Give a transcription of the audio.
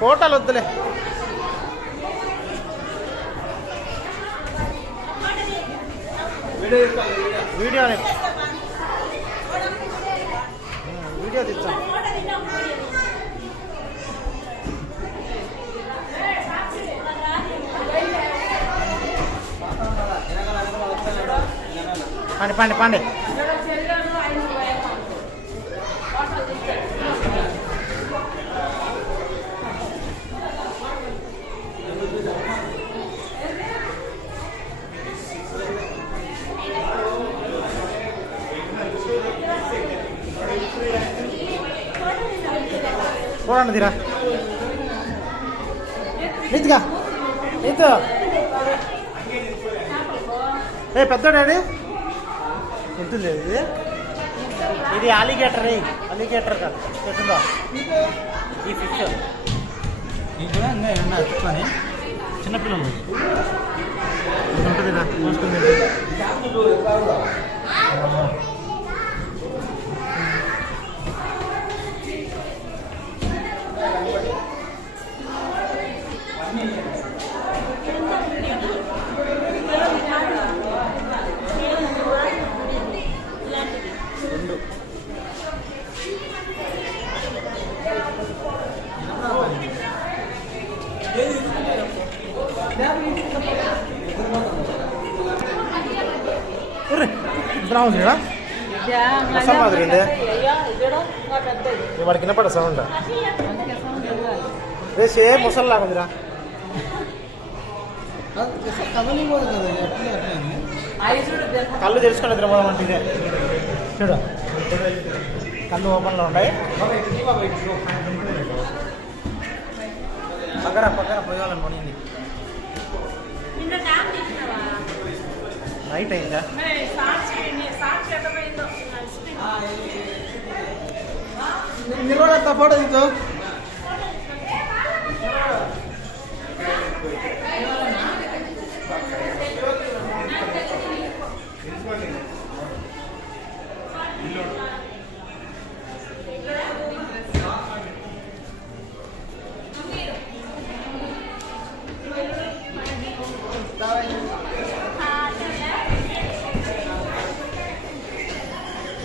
ఫోటోలు వద్దులే. Video video తెచ్చాం. పండి పండి పండి. చూడండి తీరా నీతిగా నీతో ఏ పెద్దోడాడి ఎంత లేదు ఇది. ఇది అలిగేటర్. అలిగేటర్ కాదు ఎట్టుందో ఈ ఫిష్. ఇది కూడా ఇంకా ఏమన్నా ఎత్తుకొని చిన్నపిల్లలు ఉంటుంది మోసుకొని. రావుందిరా వాడికి వినపడ సౌండ్ వేసే ముసల్లాగా ఉందిరా. కళ్ళు తెలుసుకుని నిద్రపోదామంటే ఇదే చూడు. కళ్ళు ఓపెన్లో ఉన్నాయి. పక్కన పక్కన పోయాలని పడింది. నైట్ అయిందా? ఫోటో తీసుకో.